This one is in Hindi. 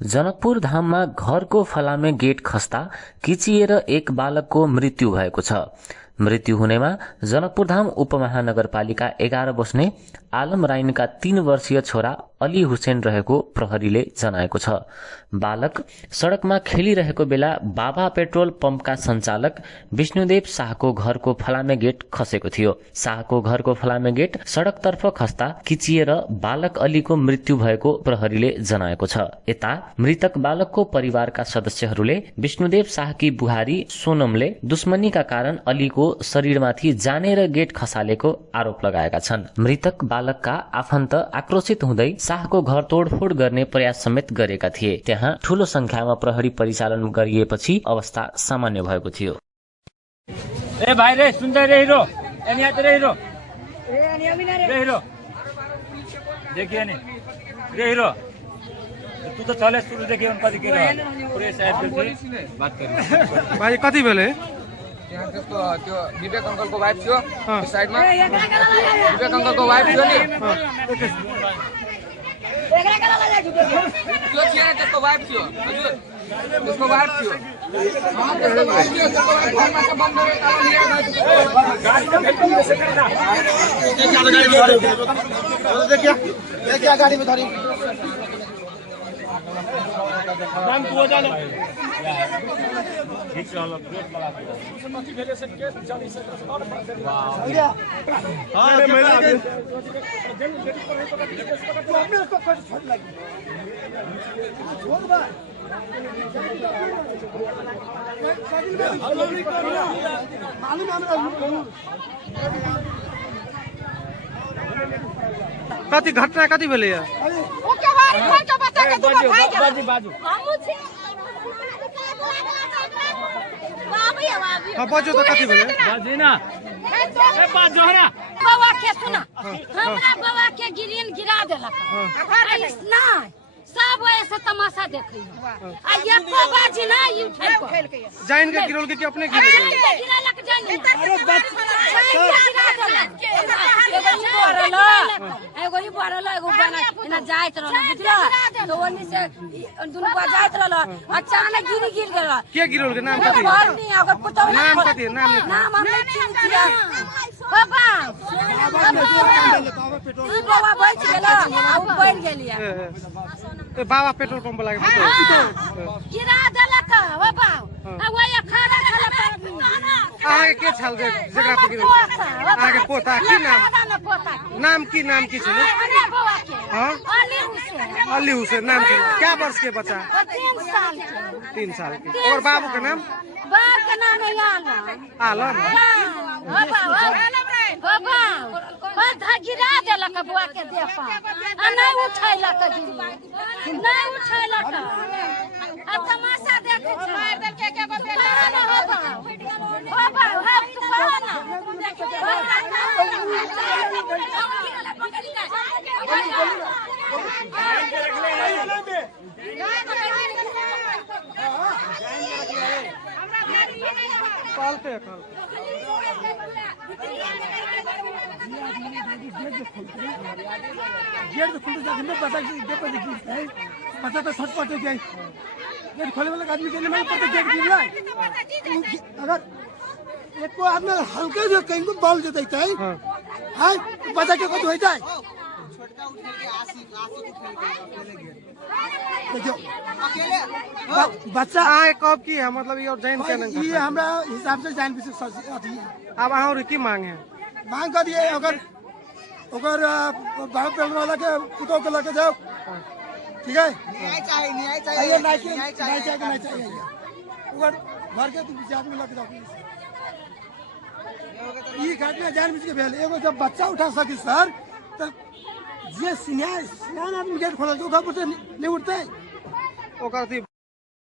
जनकपुर धाममा घरको फलामे गेट खस्दा किचिएर एक बालकको मृत्यु भएको छ। मृत्यु हुनेमा जनकपुर धाम उपमहानगरपालिका 11 बस्ने आलम राइनका 3 वर्षीय छोरा अली हुसेन रहेको प्रहरीले जनाएको छ। बालक सड़कमा खेलिरहेको बेला बाबा पेट्रोल पम्पका सञ्चालक विष्णुदेव शाहको घरको फलामे गेट खसेको थियो। शाहको घरको फलामे गेट सड़कतर्फ खस्दा किचिएर बालक अलीको मृत्यु भएको प्रहरीले जनाएको छ। यता मृतक बालकको परिवारका सदस्यहरूले विष्णुदेव शाहकी बुहारी सोनमले दुश्मनीका कारण अलीको शरीरमाथि जानेर गेट खसालेको आरोप लगाएका छन्। मृतक बालकका आफन्त आक्रोशित हुँदै शाहको घर तोडफोड गर्ने प्रयास समेत गरेका थिए। त्यहाँ ठूलो संख्यामा प्रहरी परिचालन गरिएपछि अवस्था सामान्य भएको थियो। ए भाइ रे सुन्दै रे हिरो ए यहाँ रे हिरो रे हिरो देखिए नि रे हिरो तू तो चले सुरु देखिए उनका दिखे रहा पूरे साइड से बात कर भाइ कति बेले त्यहाँ त्यसको त्यो विवेक अंकलको वाइफ थियो त्यो साइडमा विवेक अंकलको वाइफ थियो नि त्यो थिएन त्यसको वाइफ थियो हजुर त्यसको वाइफ थियो त्यसको वाइफ थियो त्यसको वाइफ घरमा सब बन्द गरेर ताला लिएर गाडी में फेंक कैसे करना ये क्या गाड़ी में धरी नाम को जानो ठीक चलो ब्रेक वाला मत भेले से केस जानी से और हां महिला अपने उसको कुछ छोड़ लगी छोड़ बा मालूम हमरा कति घटना कति बेले ओ के बारे में बता के तुम भाई बाजू बजो त कति बेले बाजीना ए बाजू है ना बाबा के सुना हमरा बाबा के गिरिन गिरा देलक ना सब ऐसे तमाशा देखै आ ये बाबाजी ना यू खेल के जाइन के गिरोल के अपने गिरलक जाइन अरे एगो ही बरल एगो बना इना जाइत रहल बुझला तो ओनी से दुनु बा जाइत रहल अचानक गिर गेल के गिरोल के नाम कथि नहीं अगर पुतौ नाम कथि नाम हम नहीं चिन्ह बाबा ई बाबा बच गेल आ ऊपर गेलिए ए बाबा पेट्रोल पंप लागे गिरा देलक बाबा आ ओया खड़ा खड़ा आगे के छाल दे जगह पे गिरल आगे पोता की नाम की छ अरे बाबा के हां अली हुसैन नाम छै। क्या वर्ष के बच्चा 3 साल के और बाबू के नाम है आलम बाबा बाबा गिरा देलक बुआ के देह पर आ नहीं उठैलक नहीं उठैलक आ तमाशा देखे छै मार देल के बतेला बाबा हम तो पालते गेट तो खुलते जाके पता कि गेट पर देखी है पता तो छट पटे गई गेट खोले वाला आदमी के लिए मैं पता गेट गिर रहा है अगर एक को आदमी हल्के जो कहीं को बॉल जो देता है हां पता के को होता है छोटका उठे के आसी देखो अकेले बच्चा आए कब की है मतलब ये जैन के नहीं ये हमरा हिसाब से जैन विशेष अथी अब और की मांग है मांग कर दिए अगर बाप पेड़ वाला के पुतों के लेके जाओ ठीक है नहीं चाहिए नहीं चाहिए अगर घर के विचार में लेके जाओ ये घटना जान बुझ के भेल एगो जब बच्चा उठा सके सर तो जे सियान आदमी गेट खोला तो नहीं उठते ओकर